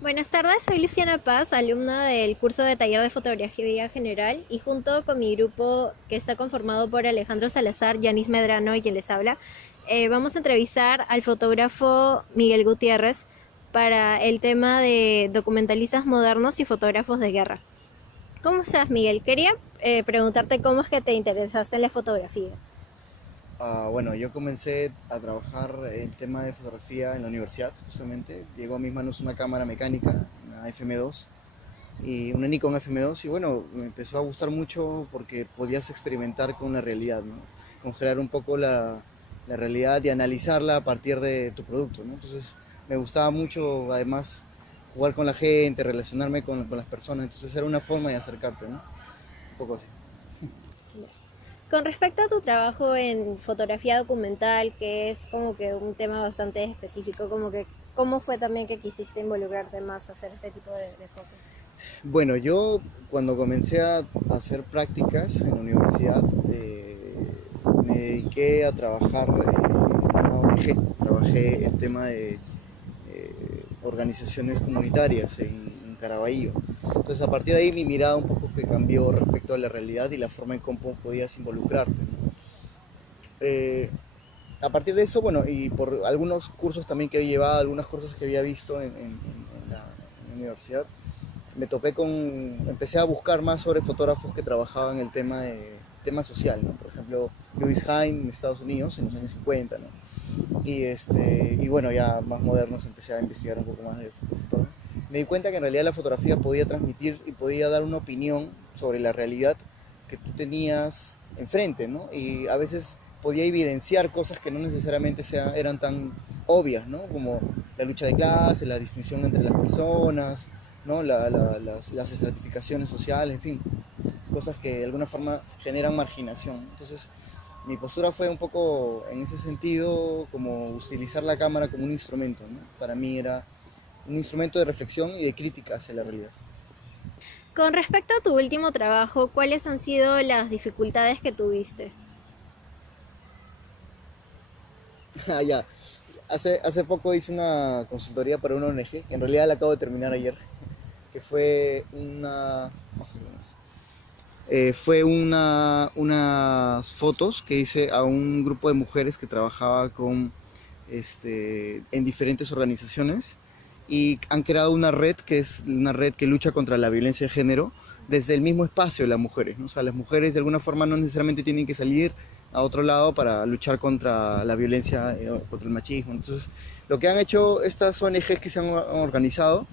Buenas tardes, soy Luciana Paz, alumna del curso de taller de fotografía general y junto con mi grupo que está conformado por Alejandro Salazar, Yanis Medrano y quien les habla, vamos a entrevistar al fotógrafo Miguel Gutiérrez para el tema de documentalistas modernos y fotógrafos de guerra. ¿Cómo estás, Miguel? Quería preguntarte cómo es que te interesaste en la fotografía. Bueno, yo comencé a trabajar el tema de fotografía en la universidad, justamente. Llegó a mis manos una cámara mecánica, una FM2, y una Nikon FM2, y bueno, me empezó a gustar mucho porque podías experimentar con la realidad, ¿no? Congelar un poco la realidad y analizarla a partir de tu producto, ¿no? Entonces, me gustaba mucho, además, jugar con la gente, relacionarme con las personas, entonces era una forma de acercarte, ¿no? Un poco así. Con respecto a tu trabajo en fotografía documental, que es como que un tema bastante específico, como que cómo fue también que quisiste involucrarte más a hacer este tipo de fotos. Bueno, yo cuando comencé a hacer prácticas en la universidad, me dediqué a trabajar en una ONG. Trabajé el tema de organizaciones comunitarias en Caraballo. Entonces a partir de ahí mi mirada un poco que cambió respecto a la realidad y la forma en cómo podías involucrarte, ¿no? Eh, a partir de eso, bueno, y por algunos cursos también que había llevado, algunas cosas que había visto en la universidad, me topé con, empecé a buscar más sobre fotógrafos que trabajaban el tema social, ¿no? Por ejemplo, Louis Hine en Estados Unidos en los años 50, ¿no? Y bueno, ya más modernos empecé a investigar un poco más de fotografía. Me di cuenta que en realidad la fotografía podía transmitir y podía dar una opinión sobre la realidad que tú tenías enfrente, ¿no? Y a veces podía evidenciar cosas que no necesariamente eran tan obvias, ¿no? Como la lucha de clases, la distinción entre las personas, ¿no? Las estratificaciones sociales, en fin, cosas que de alguna forma generan marginación. Entonces, mi postura fue un poco en ese sentido, como utilizar la cámara como un instrumento, ¿no? Para mí era un instrumento de reflexión y de crítica hacia la realidad. Con respecto a tu último trabajo, ¿cuáles han sido las dificultades que tuviste? Ah, ya. Hace poco hice una consultoría para una ONG, en realidad la acabo de terminar ayer, que fue una, más o menos, fue unas fotos que hice a un grupo de mujeres que trabajaba en diferentes organizaciones y han creado una red que es una red que lucha contra la violencia de género desde el mismo espacio de las mujeres, ¿no? O sea, las mujeres de alguna forma no necesariamente tienen que salir a otro lado para luchar contra la violencia, contra el machismo. Entonces, lo que han hecho estas ONGs que se han organizado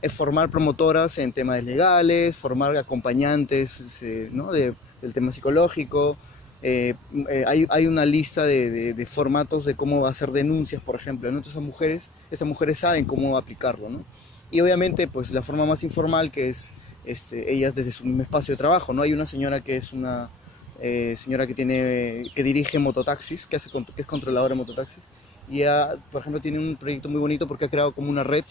es formar promotoras en temas legales, formar acompañantes, ¿no? Del tema psicológico. Hay una lista de formatos de cómo hacer denuncias, por ejemplo, ¿no? Entonces esas mujeres saben cómo aplicarlo, ¿no? Y obviamente, pues la forma más informal que es ellas desde su mismo espacio de trabajo, ¿no? Hay una señora que es una señora que dirige mototaxis, que es controladora de mototaxis, y ella, por ejemplo, tiene un proyecto muy bonito porque ha creado como una red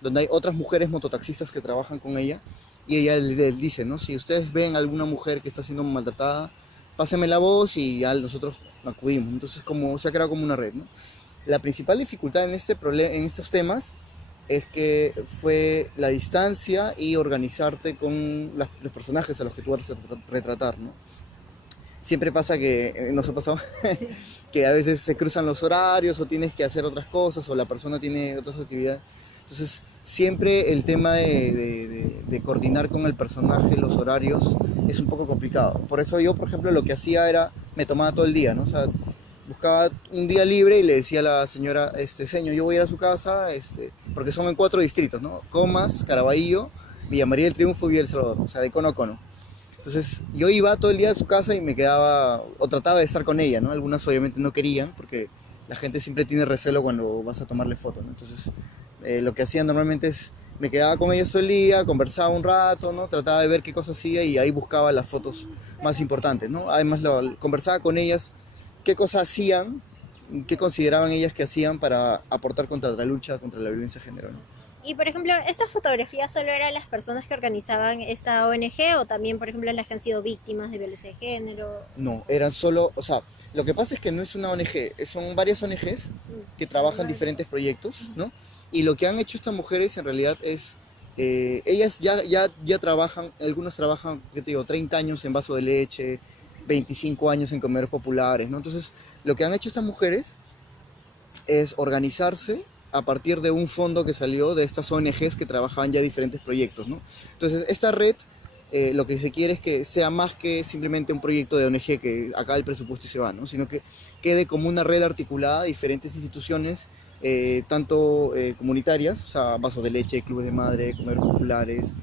donde hay otras mujeres mototaxistas que trabajan con ella y ella les dice, ¿no? Si ustedes ven a alguna mujer que está siendo maltratada, pásenme la voz y ya nosotros acudimos. Entonces como se ha creado como una red, ¿no? La principal dificultad en estos temas es que fue la distancia y organizarte con los personajes a los que tú vas a retratar, ¿no? Siempre pasa que, nos ha pasado, que a veces se cruzan los horarios o tienes que hacer otras cosas o la persona tiene otras actividades. Entonces, siempre el tema de coordinar con el personaje los horarios es un poco complicado. Por eso yo, por ejemplo, lo que hacía era, me tomaba todo el día, ¿no? O sea, buscaba un día libre y le decía a la señora, señor, yo voy a ir a su casa, porque son en 4 distritos, ¿no? Comas, Caraballo, Villa María del Triunfo y Villa El Salvador, o sea, de cono a cono. Entonces yo iba todo el día a su casa y me quedaba, o trataba de estar con ella, ¿no? Algunas obviamente no querían, porque la gente siempre tiene recelo cuando vas a tomarle fotos, ¿no? Entonces lo que hacía normalmente es, me quedaba con ellos todo el día, conversaba un rato, ¿no? Trataba de ver qué cosas hacía y ahí buscaba las fotos más importantes, ¿no? Además conversaba con ellas qué cosas hacían, qué consideraban ellas que hacían para aportar contra la lucha contra la violencia de género, ¿no? Y por ejemplo, ¿estas fotografías solo eran las personas que organizaban esta ONG o también, por ejemplo, las que han sido víctimas de violencia de género? No, eran solo, o sea, lo que pasa es que no es una ONG, son varias ONGs que trabajan Normal. diferentes proyectos, ¿no? Y lo que han hecho estas mujeres en realidad es, ellas ya trabajan, algunas trabajan, ¿qué te digo?, 30 años en vaso de leche, 25 años en comedores populares, ¿no? Entonces, lo que han hecho estas mujeres es organizarse a partir de un fondo que salió de estas ONGs que trabajaban ya diferentes proyectos, ¿no? Entonces, esta red, lo que se quiere es que sea más que simplemente un proyecto de ONG que acá el presupuesto y se va, ¿no? Sino que quede como una red articulada de diferentes instituciones, tanto comunitarias, o sea, vasos de leche, clubes de madre, comedores populares,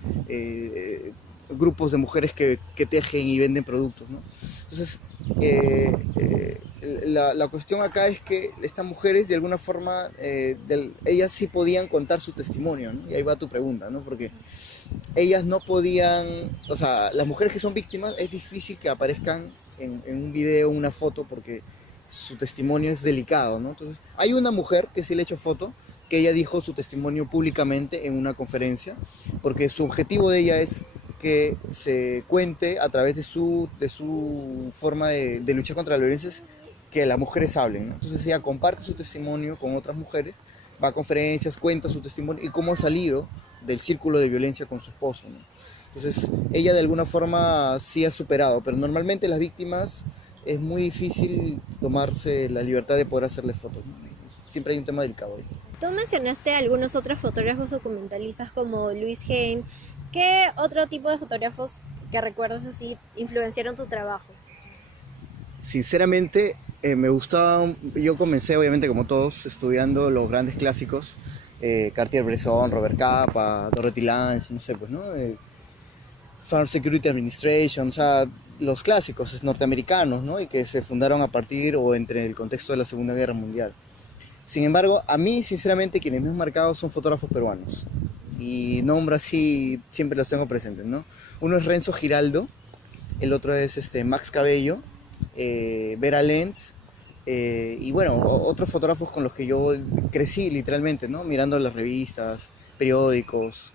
grupos de mujeres que tejen y venden productos, ¿no? Entonces, la cuestión acá es que estas mujeres de alguna forma, ellas sí podían contar su testimonio, ¿no? Y ahí va tu pregunta, ¿no? Porque ellas no podían, o sea, las mujeres que son víctimas es difícil que aparezcan en un video, una foto, porque su testimonio es delicado, ¿no? Entonces, hay una mujer que sí le echó foto, que ella dijo su testimonio públicamente en una conferencia, porque su objetivo de ella es que se cuente a través de su forma de luchar contra la violencia, que las mujeres hablen, ¿no? Entonces ella comparte su testimonio con otras mujeres, va a conferencias, cuenta su testimonio y cómo ha salido del círculo de violencia con su esposo, ¿no? Entonces ella de alguna forma sí ha superado, pero normalmente las víctimas es muy difícil tomarse la libertad de poder hacerles fotos, ¿no? Siempre hay un tema delicado ahí. Tú mencionaste a algunos otros fotógrafos documentalistas como Luis Hain. ¿Qué otro tipo de fotógrafos que recuerdas así influenciaron tu trabajo? Sinceramente, me gustaba, yo comencé obviamente como todos estudiando los grandes clásicos, Cartier-Bresson, Robert Capa, Dorothy Lange, no sé, pues, ¿no? Farm Security Administration, o sea, los clásicos norteamericanos, ¿no? Y que se fundaron a partir o entre el contexto de la Segunda Guerra Mundial. Sin embargo, a mí, sinceramente, quienes me han marcado son fotógrafos peruanos. Y nombro así, siempre los tengo presentes, ¿no? Uno es Renzo Giraldo, el otro es Max Cabello, Vera Lentz, y bueno, otros fotógrafos con los que yo crecí literalmente, ¿no? Mirando las revistas, periódicos.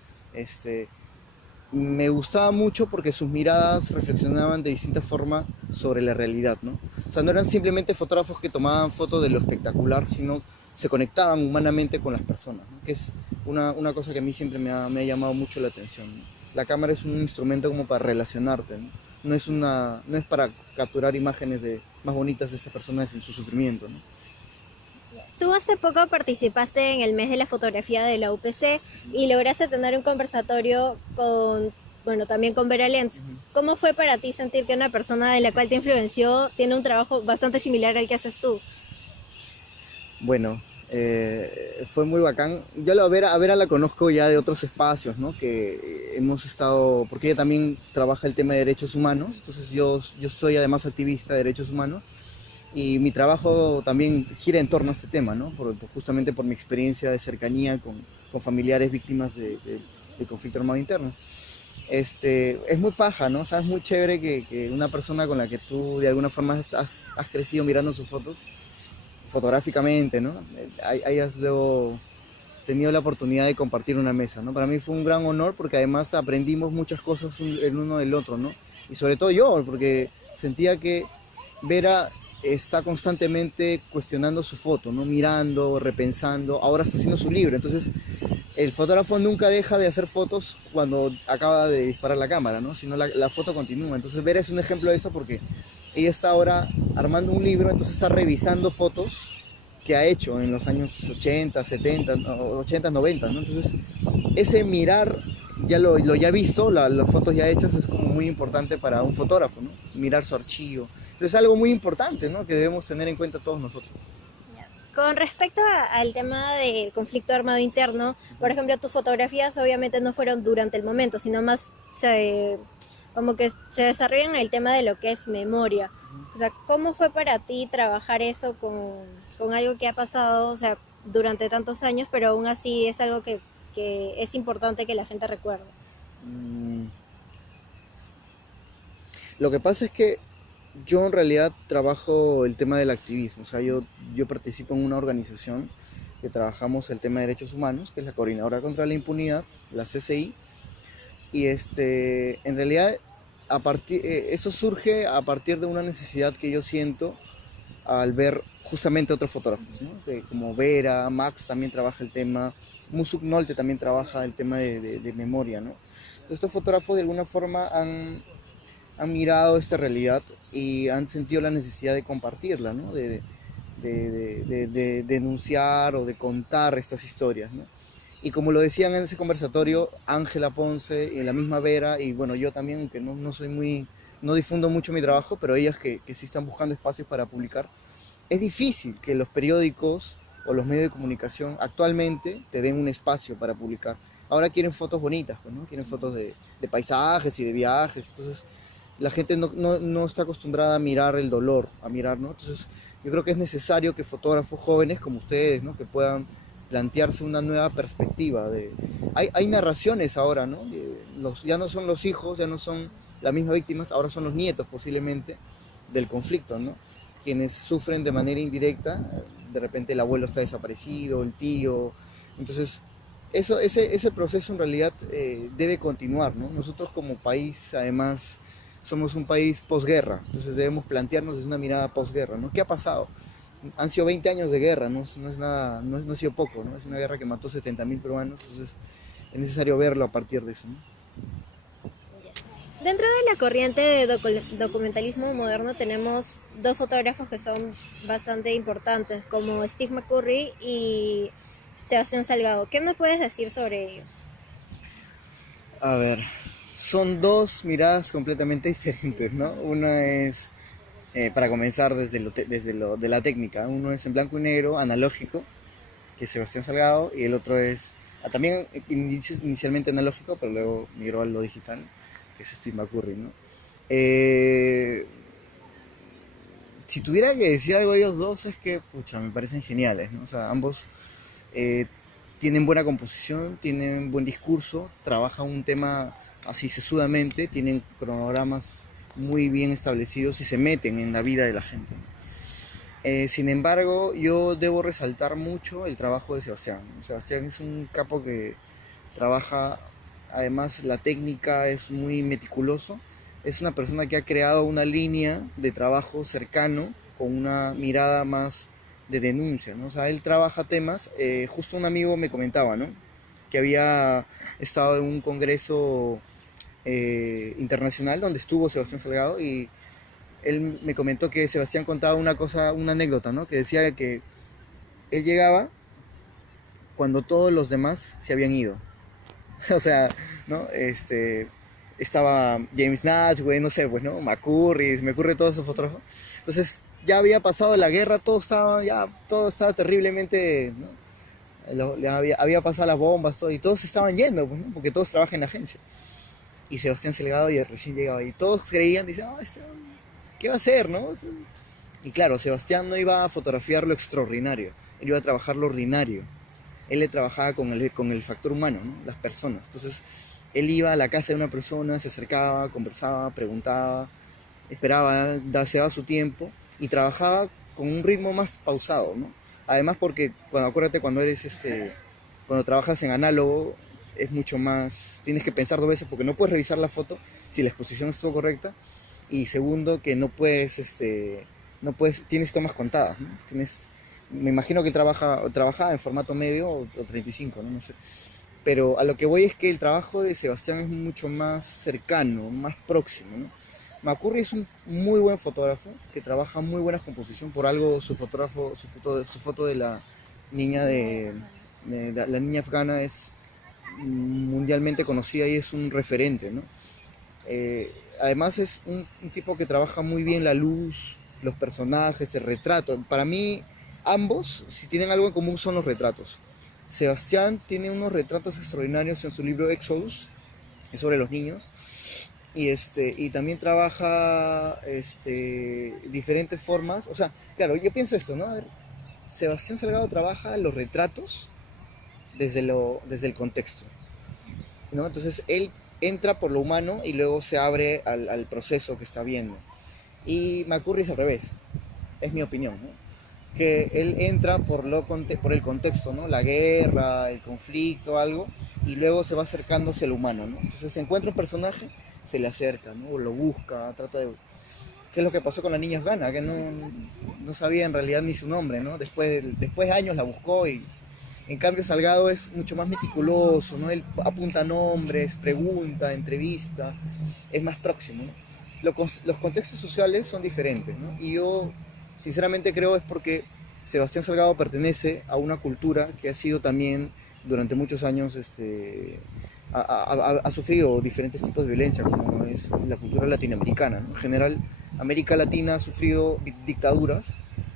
Me gustaba mucho porque sus miradas reflexionaban de distinta forma sobre la realidad, ¿no? O sea, no eran simplemente fotógrafos que tomaban fotos de lo espectacular, sino se conectaban humanamente con las personas, ¿no? Que es una cosa que a mí siempre me ha llamado mucho la atención, ¿no? La cámara es un instrumento como para relacionarte, ¿no? No es para capturar imágenes más bonitas de estas personas en su sufrimiento, ¿no? Tú hace poco participaste en el mes de la fotografía de la UPC y lograste tener un conversatorio con, bueno, también con Vera Lentz. ¿Cómo fue para ti sentir que una persona de la cual te influenció tiene un trabajo bastante similar al que haces tú? Bueno, fue muy bacán. Yo a Vera la conozco ya de otros espacios, ¿no? Que hemos estado, porque ella también trabaja el tema de derechos humanos, entonces yo soy además activista de derechos humanos y mi trabajo también gira en torno a este tema, ¿no? Justamente por mi experiencia de cercanía con familiares víctimas de conflicto armado interno. Es muy paja, ¿no? O sea, es muy chévere que una persona con la que tú de alguna forma has crecido mirando sus fotos, fotográficamente, ¿no? Hayas luego tenido la oportunidad de compartir una mesa, ¿no? Para mí fue un gran honor porque además aprendimos muchas cosas el uno del otro, ¿no? Y sobre todo yo, porque sentía que Vera está constantemente cuestionando su foto, ¿no? Mirando, repensando, ahora está haciendo su libro, entonces el fotógrafo nunca deja de hacer fotos cuando acaba de disparar la cámara, ¿no? Sino la foto continúa, entonces Vera es un ejemplo de eso porque ella está ahora armando un libro, entonces está revisando fotos que ha hecho en los años 80, 70, 80, 90, ¿no? Entonces, ese mirar, ya lo ya visto, las fotos ya hechas, es como muy importante para un fotógrafo, ¿no? Mirar su archivo. Entonces, es algo muy importante, ¿no? Que debemos tener en cuenta todos nosotros. Con respecto al tema del conflicto armado interno, por ejemplo, tus fotografías obviamente no fueron durante el momento, sino más como que se desarrollan en el tema de lo que es memoria. O sea, ¿cómo fue para ti trabajar eso con algo que ha pasado, o sea, durante tantos años, pero aún así es algo que es importante que la gente recuerde? Lo que pasa es que yo en realidad trabajo el tema del activismo, o sea, yo participo en una organización que trabajamos el tema de derechos humanos, que es la Coordinadora contra la Impunidad, la CCI, y en realidad eso surge a partir de una necesidad que yo siento al ver justamente otros fotógrafos, ¿no? Como Vera, Max también trabaja el tema, Musuk Nolte también trabaja el tema de memoria, ¿no? Entonces, estos fotógrafos de alguna forma han mirado esta realidad y han sentido la necesidad de compartirla, ¿no? De denunciar o de contar estas historias, ¿no? Y como lo decían en ese conversatorio, Ángela Ponce y la misma Vera, y bueno, yo también, aunque no soy muy, no difundo mucho mi trabajo, pero ellas que sí están buscando espacios para publicar, es difícil que los periódicos o los medios de comunicación actualmente te den un espacio para publicar. Ahora quieren fotos bonitas, pues, ¿no? Quieren fotos de paisajes y de viajes, entonces la gente no está acostumbrada a mirar el dolor, a mirar, ¿no? Entonces yo creo que es necesario que fotógrafos jóvenes como ustedes, ¿no? Que puedan plantearse una nueva perspectiva. Hay narraciones ahora, ¿no? Ya no son los hijos, ya no son las mismas víctimas, ahora son los nietos posiblemente del conflicto, ¿no? Quienes sufren de manera indirecta, de repente el abuelo está desaparecido, el tío, entonces ese proceso en realidad debe continuar, ¿no? Nosotros como país, además, somos un país posguerra, entonces debemos plantearnos desde una mirada posguerra, ¿no? ¿Qué ha pasado? Han sido 20 años de guerra, no es nada, no ha sido poco, ¿no? Es una guerra que mató 70.000 peruanos, entonces es necesario verlo a partir de eso, ¿no? Dentro de la corriente de documentalismo moderno tenemos dos fotógrafos que son bastante importantes, como Steve McCurry y Sebastián Salgado. ¿Qué me puedes decir sobre ellos? A ver, son dos miradas completamente diferentes, ¿no? Una es, para comenzar desde lo de la técnica, uno es en blanco y negro, analógico, que es Sebastián Salgado, y el otro es también inicialmente analógico, pero luego migró a lo digital, que es Steve McCurry, ¿no? Si tuviera que decir algo de ellos dos es que, pucha, me parecen geniales, ¿no? O sea, ambos tienen buena composición, tienen buen discurso, trabajan un tema así sesudamente, tienen cronogramas muy bien establecidos y se meten en la vida de la gente, ¿no? Sin embargo, yo debo resaltar mucho el trabajo de Sebastián. Sebastián es un capo que trabaja, además la técnica es muy meticuloso, es una persona que ha creado una línea de trabajo cercano, con una mirada más de denuncia, ¿no? O sea, él trabaja temas, justo un amigo me comentaba, ¿no? Que había estado en un congreso internacional donde estuvo Sebastián Salgado y él me comentó que Sebastián contaba una anécdota, ¿no? Que decía que él llegaba cuando todos los demás se habían ido. O sea, ¿no? Estaba James Nash, güey, no sé, pues, ¿no? McCurry, me ocurre todos esos fotógrafos. Entonces, ya había pasado la guerra, todo estaba terriblemente, ¿no? Había pasado las bombas, todo, y todos estaban yendo, pues, ¿no? Porque todos trabajan en la agencia. Y Sebastián Salgado ya recién llegaba, y todos creían, dicen, ¿qué va a hacer, no? Y claro, Sebastián no iba a fotografiar lo extraordinario, él iba a trabajar lo ordinario. Él le trabajaba con el factor humano, ¿no? Las personas. Entonces, él iba a la casa de una persona, se acercaba, conversaba, preguntaba, esperaba, se daba su tiempo y trabajaba con un ritmo más pausado, ¿no? Además porque, acuérdate, cuando trabajas en análogo, es mucho más, tienes que pensar dos veces porque no puedes revisar la foto si la exposición es todo correcta, y segundo, que no puedes, tienes tomas contadas, ¿no? Me imagino que trabajaba en formato medio o 35, ¿no? No sé. Pero a lo que voy es que el trabajo de Sebastián es mucho más cercano, más próximo, ¿no? McCurry es un muy buen fotógrafo que trabaja muy buena composición. Por algo su foto de la niña la niña afgana es mundialmente conocida y es un referente, ¿no? Además es un tipo que trabaja muy bien la luz, los personajes, el retrato. Para mí ambos, si tienen algo en común, son los retratos. Sebastián tiene unos retratos extraordinarios en su libro Exodus, es sobre los niños, y también trabaja diferentes formas. O sea, claro, yo pienso esto, ¿no? A ver, Sebastián Salgado trabaja los retratos desde el contexto, ¿no? Entonces él entra por lo humano y luego se abre al proceso que está viendo. Y McCurry es al revés, es mi opinión, ¿no? Que él entra por el contexto, ¿no? La guerra, el conflicto, algo, y luego se va acercándose al humano, ¿no? Entonces se encuentra un personaje, se le acerca, ¿no? O lo busca, trata de... ¿Qué es lo que pasó con la niña afgana? Que no sabía en realidad ni su nombre, ¿no? Después de años la buscó y en cambio Salgado es mucho más meticuloso, ¿no? Él apunta nombres, pregunta, entrevista, es más próximo, ¿no? Los contextos sociales son diferentes, ¿no? Y yo sinceramente creo es porque Sebastián Salgado pertenece a una cultura que ha sido también durante muchos años, ha sufrido diferentes tipos de violencia, como es la cultura latinoamericana, ¿no? En general, América Latina ha sufrido dictaduras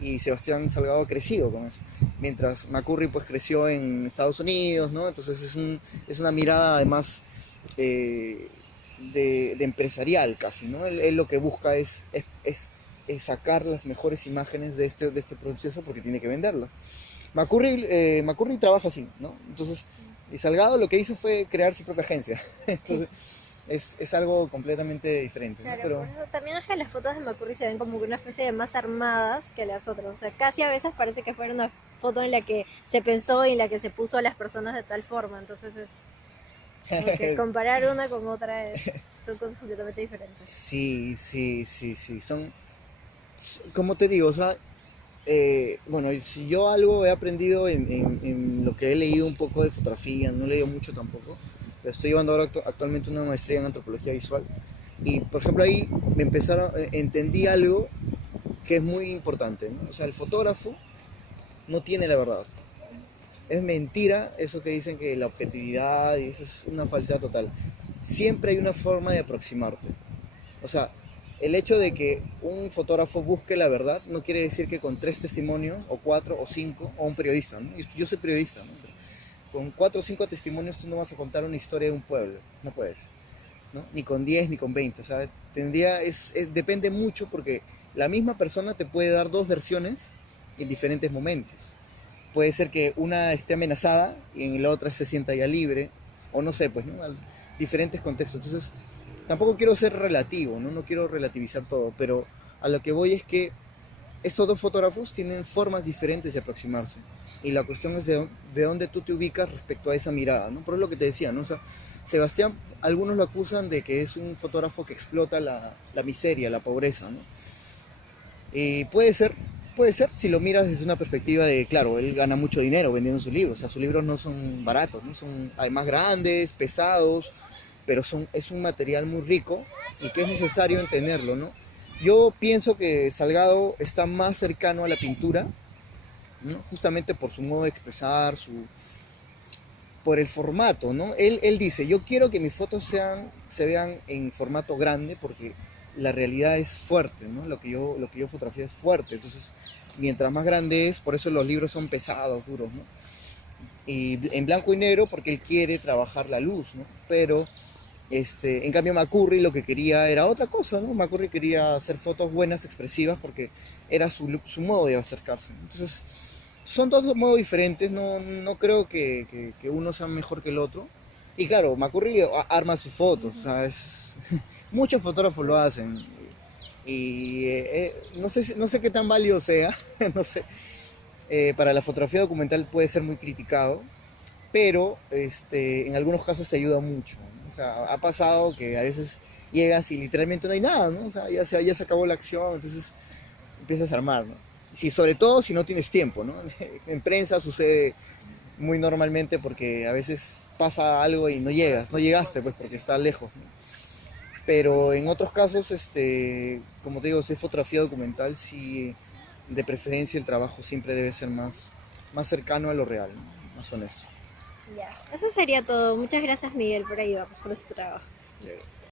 y Sebastián Salgado ha crecido con eso. Mientras McCurry pues creció en Estados Unidos, ¿no? Entonces es una mirada además de empresarial casi, ¿no? Él lo que busca es sacar las mejores imágenes de este proceso porque tiene que venderlo. McCurry trabaja así, ¿no? Entonces, y Salgado lo que hizo fue crear su propia agencia. Entonces, es algo completamente diferente, ¿no? Claro, Pero por eso también es que las fotos de McCurry se ven como una especie de más armadas que las otras. O sea, casi a veces parece que fuera una foto en la que se pensó y en la que se puso a las personas de tal forma. Entonces es como que comparar una con otra son cosas completamente diferentes. sí, son, como te digo, o sea, bueno, si yo algo he aprendido en lo que he leído un poco de fotografía, no he leído mucho tampoco, pero estoy llevando ahora actualmente una maestría en antropología visual y por ejemplo ahí entendí algo que es muy importante, ¿no? O sea, el fotógrafo no tiene la verdad. Es mentira eso que dicen que la objetividad y eso es una falsedad total. Siempre hay una forma de aproximarte. O sea, el hecho de que un fotógrafo busque la verdad no quiere decir que con 3 testimonios, o 4, o 5, o un periodista, ¿no? Yo soy periodista, ¿no? Pero con 4 o 5 testimonios tú no vas a contar una historia de un pueblo, no puedes, ¿no? Ni con 10 ni con 20, o sea, depende mucho porque la misma persona te puede dar 2 versiones en diferentes momentos. Puede ser que una esté amenazada y en la otra se sienta ya libre, o no sé, pues, ¿no? Diferentes contextos. Entonces, tampoco quiero ser relativo, ¿no? No quiero relativizar todo, pero a lo que voy es que estos 2 fotógrafos tienen formas diferentes de aproximarse. Y la cuestión es de dónde tú te ubicas respecto a esa mirada, ¿no? Por eso lo que te decía, ¿no? O sea, Sebastián, algunos lo acusan de que es un fotógrafo que explota la miseria, la pobreza, ¿no? Y puede ser, si lo miras desde una perspectiva de, claro, él gana mucho dinero vendiendo sus libros, o sea, sus libros no son baratos, ¿no? Son además grandes, pesados, pero es un material muy rico y que es necesario entenderlo, ¿no? Yo pienso que Salgado está más cercano a la pintura, ¿no? Justamente por su modo de expresar, por el formato, ¿no? Él dice, yo quiero que mis fotos se vean en formato grande porque la realidad es fuerte, ¿no? Lo que yo fotografía es fuerte, entonces mientras más grande es, por eso los libros son pesados, duros, ¿no? Y en blanco y negro porque él quiere trabajar la luz, ¿no? Pero en cambio McCurry lo que quería era otra cosa, ¿no? McCurry quería hacer fotos buenas, expresivas, porque era su modo de acercarse. Entonces, son 2 modos diferentes, no creo que uno sea mejor que el otro. Y claro, McCurry arma sus fotos, o sea, muchos fotógrafos lo hacen. Y no sé qué tan válido sea, no sé. Para la fotografía documental puede ser muy criticado, pero en algunos casos te ayuda mucho, ¿no? O sea, ha pasado que a veces llegas y literalmente no hay nada, ¿no? O sea, ya se acabó la acción, entonces empiezas a armar, ¿no? Sobre todo si no tienes tiempo, ¿no? En prensa sucede muy normalmente porque a veces pasa algo y no llegaste pues porque está lejos, ¿no? Pero en otros casos, como te digo, si es fotografía documental, sí, de preferencia el trabajo siempre debe ser más cercano a lo real, ¿no? Más honesto. Ya, eso sería todo. Muchas gracias, Miguel, por ayudarnos con este trabajo.